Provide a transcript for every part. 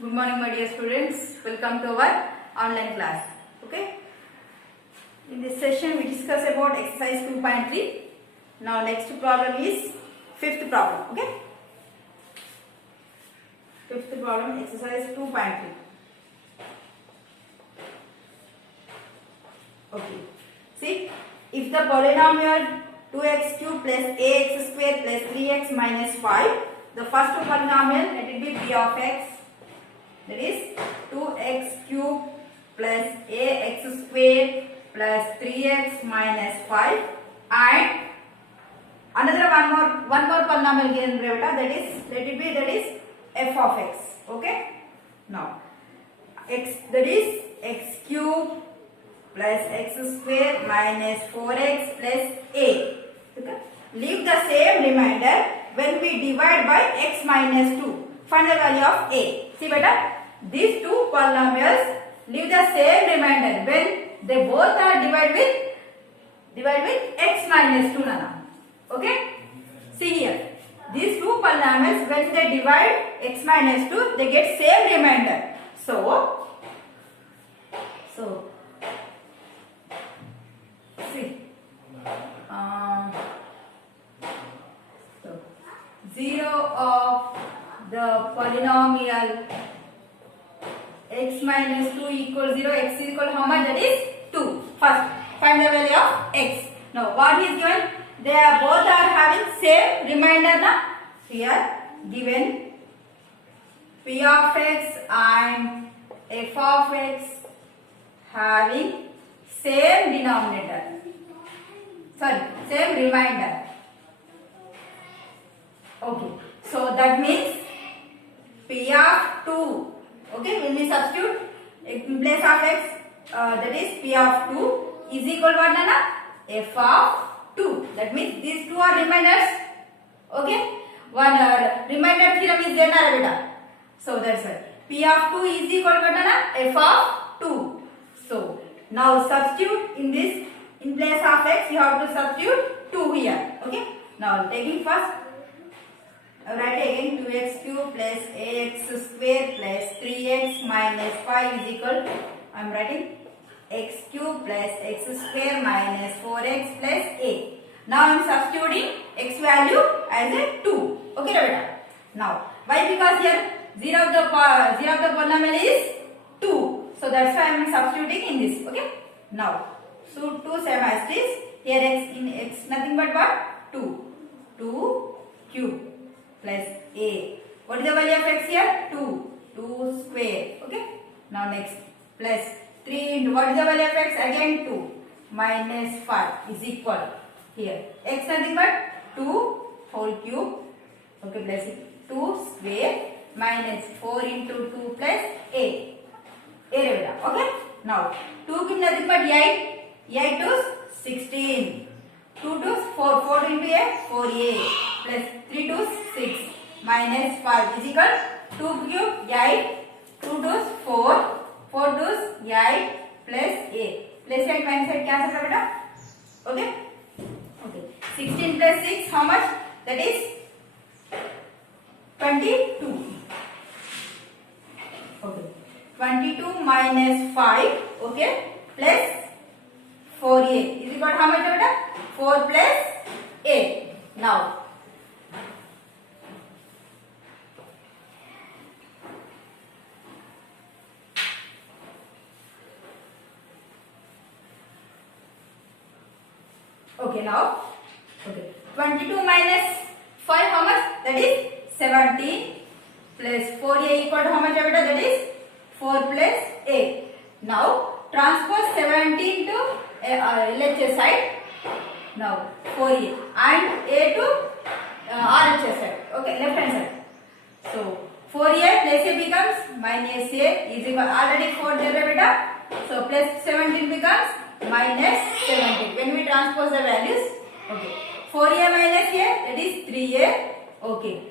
Good morning, my dear students. Welcome to our online class. Okay. In this session, we discuss about exercise 2.3. Now, next problem is fifth problem. Okay. Fifth problem, exercise 2.3. Okay. See, if the polynomial 2x cube plus ax square plus 3x minus 5, the first polynomial, let it be p of x. That is 2x cube plus ax square plus 3x minus 5, and another one more polynomial given brevita, that is, let it be, that is f of x. Okay. Now x, that is x cube plus x square minus 4x plus a. Okay. Leave the same remainder when we divide by x minus 2. Find the value of a. See better. These two polynomials leave the same remainder when they both are divided with x minus 2. Nana. Okay. See here. These two polynomials, when they divide x minus 2, they get same remainder. So see. 0 of the polynomial x minus 2 equals 0, x is equal to how much? That is 2. First, find the value of x. Now, what is given? They are both are having same remainder. Na? Here, given p of x and f of x having same denominator. Sorry, same remainder. Okay, so that means p of 2. Okay, when we substitute in place of x, that is p of 2 is equal to what, Nana? F of 2. That means these two are reminders. Okay, one reminder theorem is there, na beta. So that's why p of 2 is equal to what, Nana? F of 2. So now substitute in this, in place of x, you have to substitute 2 here. Okay, now taking first. Write again 2x cube plus ax square plus 3x minus 5 is equal, I am writing x cube plus x square minus 4x plus a. Now I am substituting x value as a 2. Okay, beta. Now why? Because here 0 of the polynomial is 2. So that's why I am substituting in this. Okay. Now so 2 same as this. Here x, in x nothing but what? 2. 2 cube plus a. What is the value of x here? 2. 2 square. Okay. Now next plus 3 into what is the value of x? Again 2 minus 5 is equal. Here x nothing but 2 whole cube. Okay, plus 2 square minus 4 into 2 plus a. Okay. Now 2 cube nothing but 8. 8 to 16. 2 to 4. 4 into a 4a plus 3 to 6 minus 5 is equal 2 cube 8. 2 to 4. 4 to 8 plus a. Plus and minus side cancel कर बेटा. Okay. Okay. 16 plus 6 how much? That is 22. Okay. 22 minus 5. Okay. Plus 4a is equal to how much बेटा? 4 plus a. Now okay, now okay, 22 minus 5 how much? That is 17 plus 4a equal to how much beta? That is 4 plus a. Now transpose 17 to LHS side. Now 4a and a to RHS side. Okay, left hand side. So 4a plus a becomes minus a is equal, already 4 there beta. So plus 17 becomes minus 17 when we transpose the values. Okay, 4a minus a, that is 3a. Okay,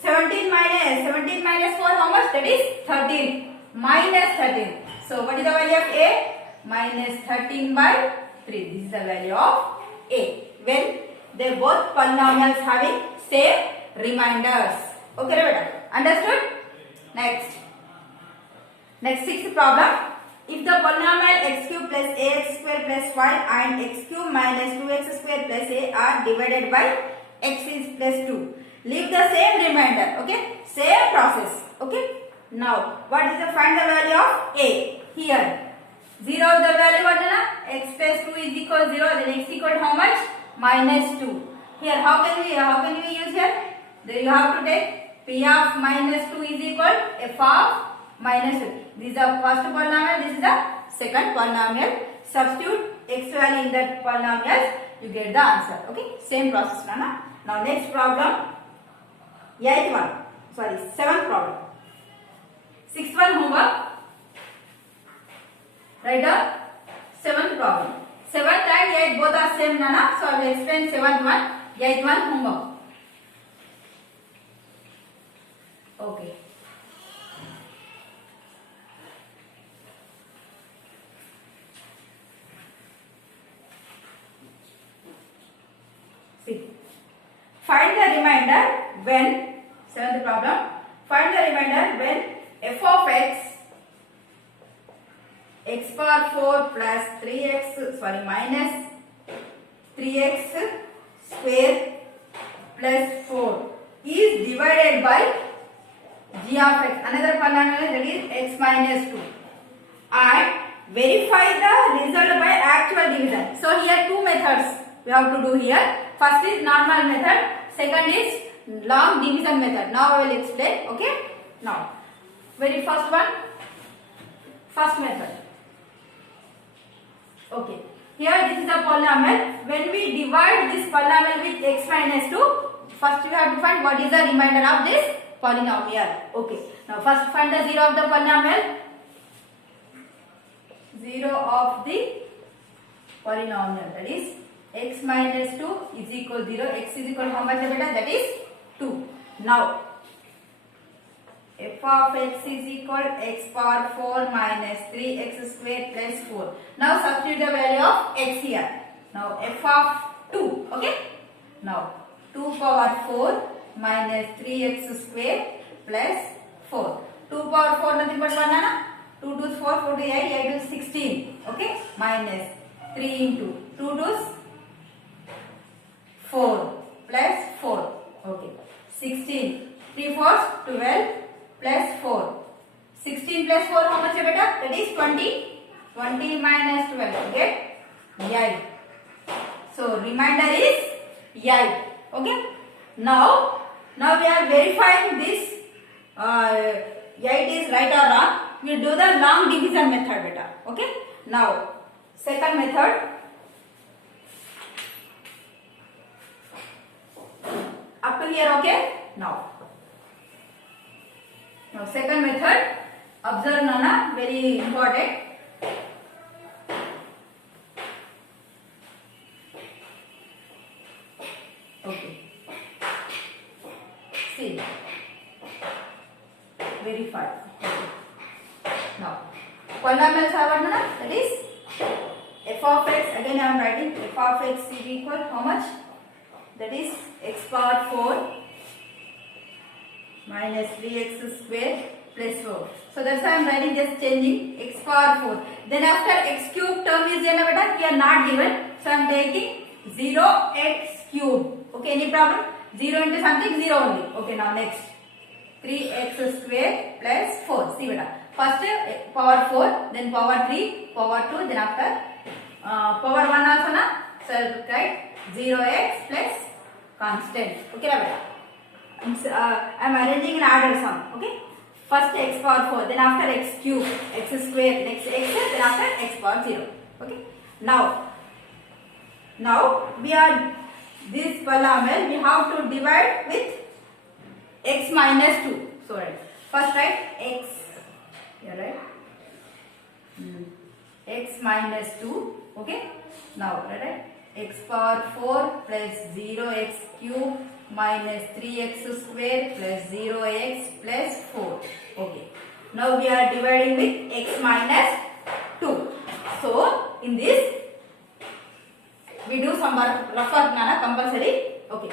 17 minus 4 how much? That is 13 minus 13. So what is the value of a? Minus 13 by 3. This is the value of a when they both polynomials having same reminders. Okay, beta. Understood? Next. Next, sixth problem. If the polynomial x cube plus ax square plus 5 and x cube minus 2x square plus a are divided by x is plus 2, leave the same remainder. Okay, same process. Okay, now what is the find the value of a? Here 0 of the value what is x plus 2 is equal 0, then x equal to how much? Minus 2. Here how can we use here? Then you have to take p of minus 2 is equal f of minus 2. This is the first polynomial, this is the second polynomial. Substitute x value in that polynomial, you get the answer. Okay, same process. Now next problem, seventh problem. Sixth one homework. Write down seventh problem. Seventh and eighth both are same, Nana. So I will explain seventh one, eighth one homework. Okay. See. Find the remainder when, seventh problem, find the remainder when f of x power 4 plus 3x, minus 3x square plus 4 is divided by g of x, another polynomial, that is x minus 2, and verify the result by actual division. So here two methods we have to do here. First is normal method, second is long division method. Now I will explain. Okay, now very first one, first method. Okay, here this is the polynomial. When we divide this polynomial with x minus 2, first we have to find what is the remainder of this polynomial. Okay, now first find the 0 of the polynomial. 0 of the polynomial, that is x minus 2 is equal 0. X is equal to how much, beta? That is 2. Now f of x is equal x power 4 minus 3x square plus 4. Now substitute the value of x here. Now f of 2. Okay, now 2 power 4 minus 3x square plus 4. 2 power 4 nothing but 1, na? 2 2 4, 4 to 8, 8 to 16. Okay, minus 3 into 2 to 4 plus 4. Okay, 16. 3 4s 12 plus 4. 16 plus 4 how much, beta? That is 20. 20 minus 12, get 8. So remainder is 8. Okay, now we are verifying this 8 is right or wrong. We will do the long division method, beta. Okay, now second method. Up to here, okay? Now second method, observe, Nana, very important. Okay, see, verify. Okay. Now polynomials are what, Nana? That is f of x, again I am writing f of x is equal how much? That is x power 4 minus 3x square plus 4. So that's why I am writing, just changing x power 4. Then after x cube term is there, beta, we are not given. So I am taking 0x cube. Okay, any problem? 0 into something, 0 only. Okay, now next 3x square plus 4. See, beta, first power 4, then power 3, power 2, then after power 1 also, na? So write 0x plus constant. Okay, beta. I am arranging in order sum. Okay, first x power 4, then after x cube, x square, next x, then after x power 0. Okay, now we are this polynomial, we have to divide with x minus 2. So right, first write x here, right? X minus 2. Okay, now write x power 4 plus 0x cube minus 3x square plus 0x plus 4. Okay, now we are dividing with x minus 2. So in this we do some rough work, Nana, compulsory. Okay,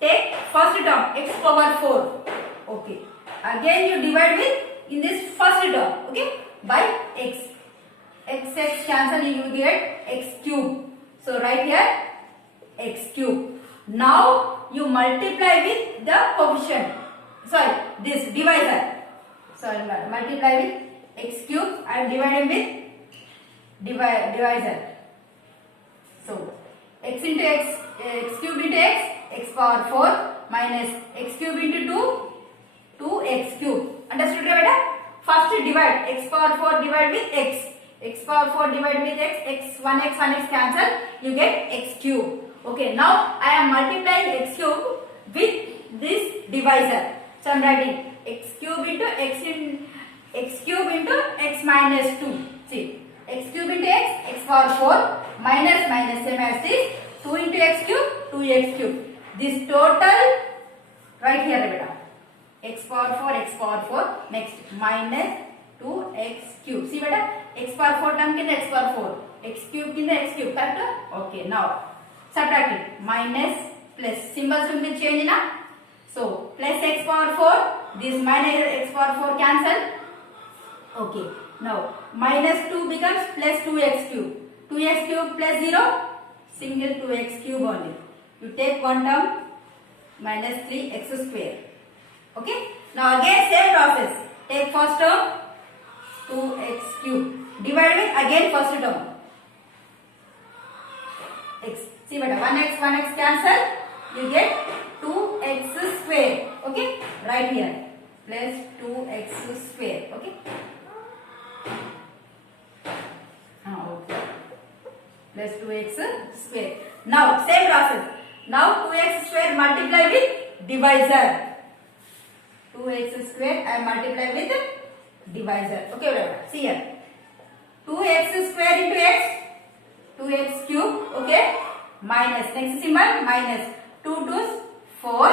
take first term x power 4. Okay, again you divide with in this first term, okay, by x. X cancel, you get x cube. So write here x cube. Now you multiply with the coefficient. Sorry, this divisor. Sorry, multiply with x cube and dividing with divisor. So x into x, x cube into x power 4 minus x cube into 2x cube. Understood, right? First divide x power 4 divide with x. X power 4 divided with x, 1x cancel, you get x cube. Okay, now I am multiplying x cube with this divisor. So I am writing x cube into x minus 2. See, x cube into x power 4 minus same as this 2 into x cube, 2x cube. This total right here beta. X power 4 next minus 2x cube. See beta, x power 4 term kinda x power 4, x cube kinda x cube, correct? Okay, now subtract it. Minus plus symbols will be changed na. So plus x power 4, this minus x power 4 cancel. Okay, now minus 2 becomes plus 2x cube. 2x cube plus 0, single 2x cube only. You take one term, minus 3x square. Okay, now again same process. Take first term, 2x cube. Divide with again first term. X. See beta, 1x cancel. You get 2x square. Okay, right here. Plus 2x square. Okay. Okay. Plus 2x square. Now same process. Now 2x square multiply with divisor. 2x square I multiply with divisor. Okay, whatever. See here. 2x square into x, 2x cube. Okay. Minus next symbol minus 2 2's 4.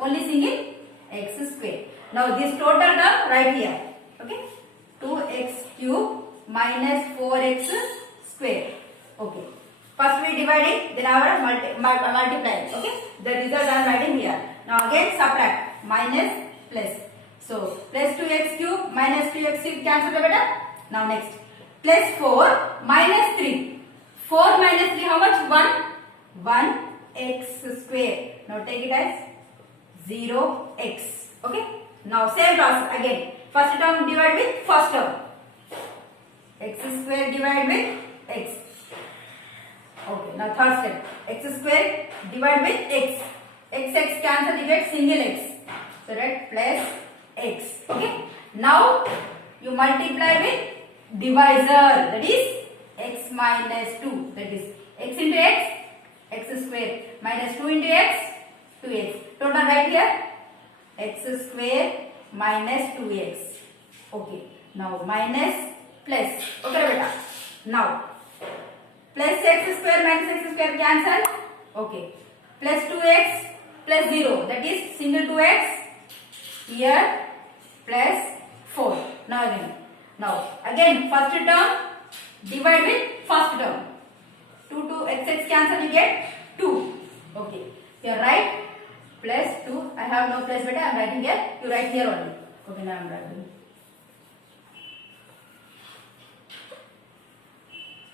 Only single x square. Now this total term right here. Okay. 2x cube minus 4x square. Okay. First we divide it, then our multiply. Okay. The result I am writing here. Now again subtract. Minus plus. So plus 2x cube minus 2x cube cancel beta. Now next plus 4 minus 3. 4 minus 3 how much? 1x square. Now take it as 0x. Okay. Now same process again. First term divide with first term. X square divide with x. Okay. Now third step. X square divide with x. X cancel, you get single x. So that plus x. Okay. Now you multiply with divisor, that is x minus 2. That is x into x square minus 2 into x, 2x. Total right here x square minus 2x. Okay. Now minus plus. Okay beta. Now plus x square minus x square cancel. Okay. Plus 2x plus 0, that is single 2x. Here plus 4. Now again first term divide with first term. 2 x cancel, you get 2. Okay. Here write plus 2. I have no plus beta. I am writing here. You write here only. Okay. Now I am writing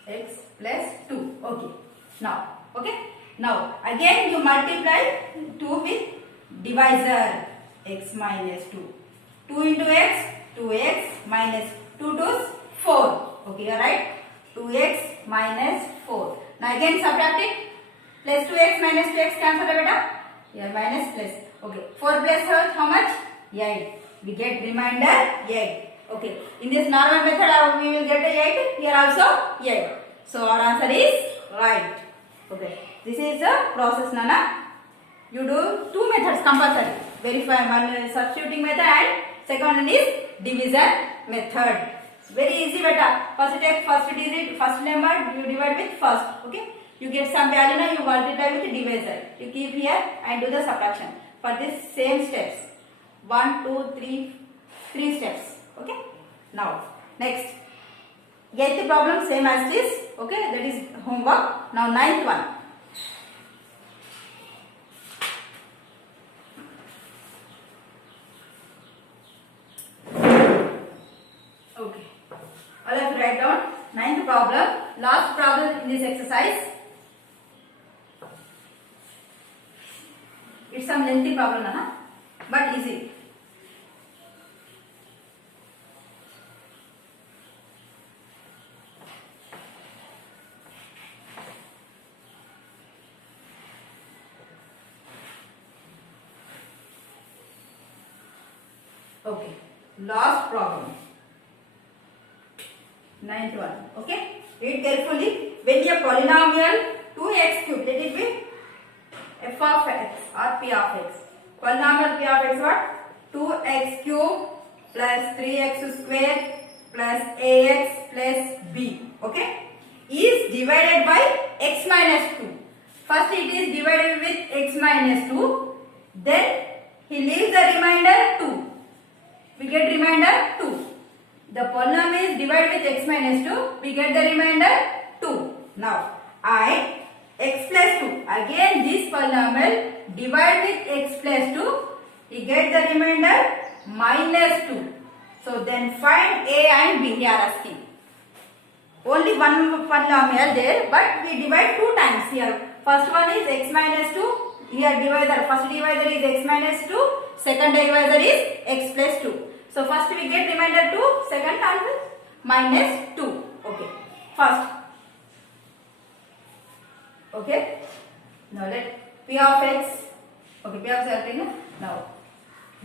x plus 2. Okay. Now. Okay. Now again you multiply 2 with divisor. X minus 2. 2 into x, 2x minus 2 2's 4. Okay, alright. 2x minus 4. Now again subtract it. Plus 2x minus 2x cancel beta. Here minus plus. Okay. 4 plus how much? 8. We get remainder 8. Okay. In this normal method we will get the 8. Here also 8. So our answer is right. Okay. This is the process, Nana. You do two methods compulsory. Verify, one is substituting method and second one is division method. It's very easy beta. First take first digit, first number you divide with first. Okay. You get some value now, you multiply with divisor. You keep here and do the subtraction. For this same steps. 1, 2, 3, 3 steps. Okay. Now next. Get the problem same as this. Okay. That is homework. Now ninth one. Okay. All of you write down. Ninth problem. Last problem in this exercise. It's some lengthy problem, Nana, but easy. Okay, last problem. Ninth one. Okay, read carefully. When a polynomial 2x cubed, let it be f of x or p of x. Polynomial p of x what? 2x cubed plus 3x square plus ax plus b. Okay, is divided by x minus 2. First it is divided with x minus 2. Then he leaves the remainder 2. We get remainder 2. The polynomial is divided with x minus 2. We get the remainder 2. Now, x plus 2. Again, this polynomial divide with x plus 2. We get the remainder minus 2. So, then find a and b. They are asking. Only one polynomial there, but we divide 2 times here. First one is x minus 2. Here divisor, first divisor is x minus 2. Second divisor is x plus 2. So first we get remainder 2, second answer minus 2. Okay, first. Okay, now let p of x. Okay, p of x. Now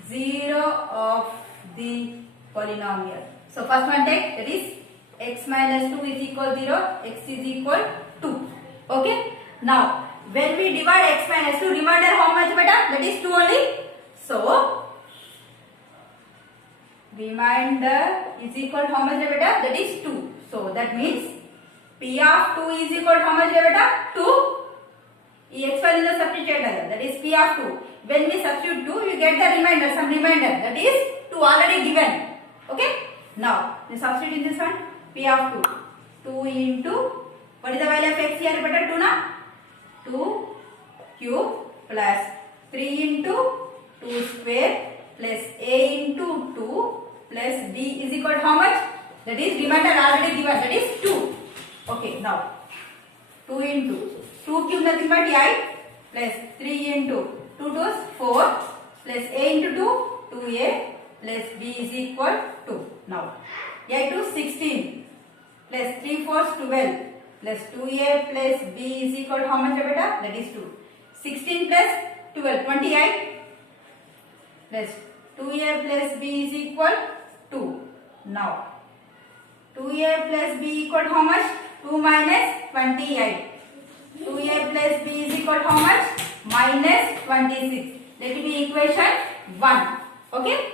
0 of the polynomial. So first one take, that is x minus 2 is equal 0, x is equal 2. Okay, now when we divide x minus 2, remainder how much beta? That is 2 only. So remainder is equal to how much beta? That is 2. So that means p of 2 is equal to how much beta? 2. X value is substituted, that is p of 2. When we substitute 2, you get the remainder, some remainder, that is 2 already given. Okay. Now we substitute in this one, p of 2. 2 into, what is the value of x here beta? 2 na? 2 cube plus 3 into 2 square plus a into 2 plus b is equal to how much? That is remainder already given, that is 2. Okay, now 2 into 2 cube nothing but 8 plus 3 into 2 2 is 4 plus a into 2 2a plus b is equal to, now 8 to 16 plus 3 4 is 12 plus 2a plus b is equal to how much beta? That is 2. 16 plus 12, 28 plus 2a plus b is equal 2. Now 2a plus b equal to how much? 2 minus 28. 2a plus b is equal to how much? Minus 26. Let it be equation 1. Okay.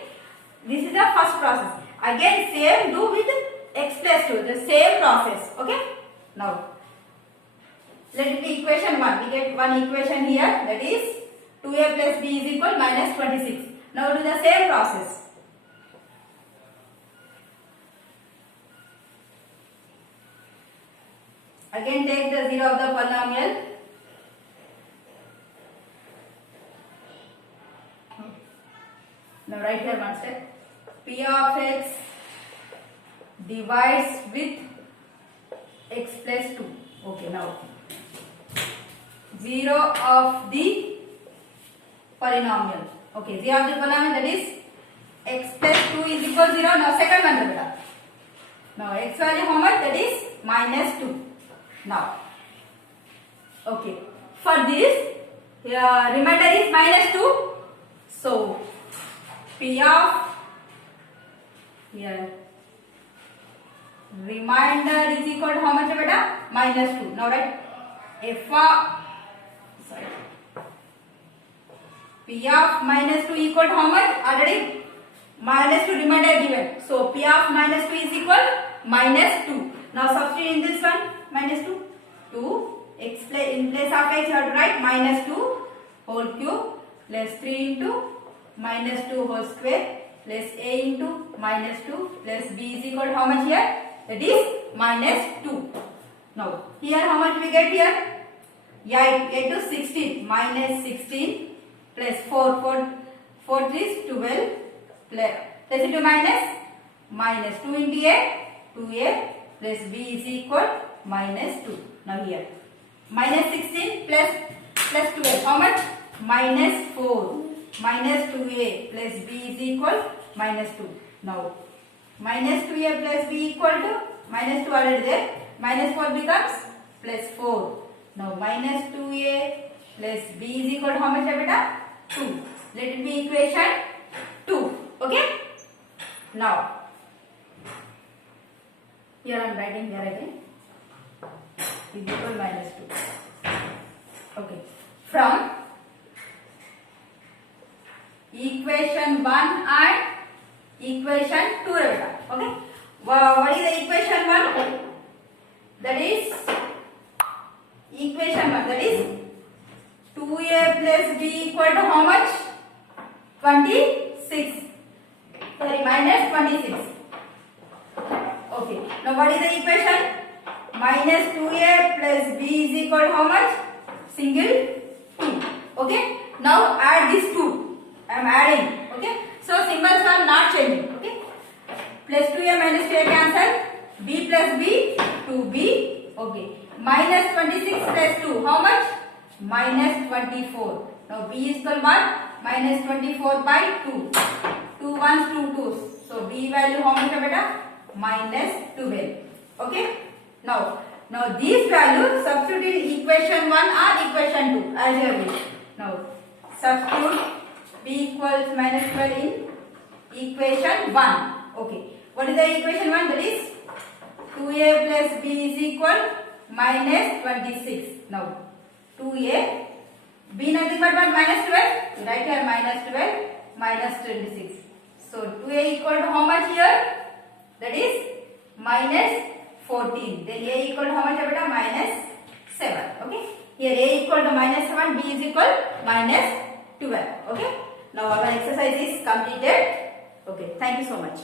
This is the first process. Again same do with x plus 2. The same process. Okay. Now let it be equation 1. We get one equation here, that is 2a plus b is equal minus 26. Now do the same process. Again take the 0 of the polynomial. Now write here one step. P of x divides with x plus 2. Okay, now 0 of the polynomial. Okay, 0 of the polynomial, that is x plus 2 is equal to 0. Now second one beta. Now x value how much? That is minus 2. Now, okay, for this remainder is minus 2. So p of here remainder is equal to how much beta? Minus 2. Now write f of, sorry, p of minus 2 equal to how much? Already minus 2 remainder given. So p of minus 2 is equal minus 2. Now substitute in this one, minus 2. 2 x in place of x you have to write minus 2 whole cube plus 3 into minus 2 whole square plus a into minus 2 plus b is equal to how much here? That is minus 2. Now here how much we get here? 8 to 16 minus 16 plus 4 is 12 plus into minus minus 2 into a, 2a plus b is equal minus 2. Now here minus 16 plus 12, how much? Minus 4. Minus 2a plus b is equal minus 2. Now minus 2a plus b equal to minus 2 already there. Minus 4 becomes plus 4. Now minus 2a plus b is equal to how much, beta? 2. Let it be equation 2. Okay. Now here I am writing here again is equal minus 2. Okay. From equation 1 and equation 2, beta. Okay. What is the equation 1? That is equation 1. That is 2a plus b equal to how much? 26. Sorry, minus 26. Okay. Now what is the equation? Minus 2a plus b is equal to how much? Single 2. Okay. Now add these two. I am adding. Okay. So symbols are not changing. Okay. Plus 2a minus 2a cancel. B plus b 2b. Okay. Minus 26 plus 2. How much? Minus 24. Now b is equal 1. Minus 24 by 2. 2 ones, 2 twos. So b value how much, beta? Minus 12. Okay. Now these values substitute in equation 1 or equation 2 as you wish. Now substitute b equals minus 12 in equation 1. Okay. What is the equation 1? That is 2a plus b is equal minus 26. Now 2a, b nothing but what? Minus 12. You write here minus 12 minus 26. So 2a equal to how much here? That is minus 14. Then a equal to how much, beta? Minus 7. Okay. Here a equal to minus 7, b is equal minus 12. Okay. Now our exercise is completed. Okay. Thank you so much.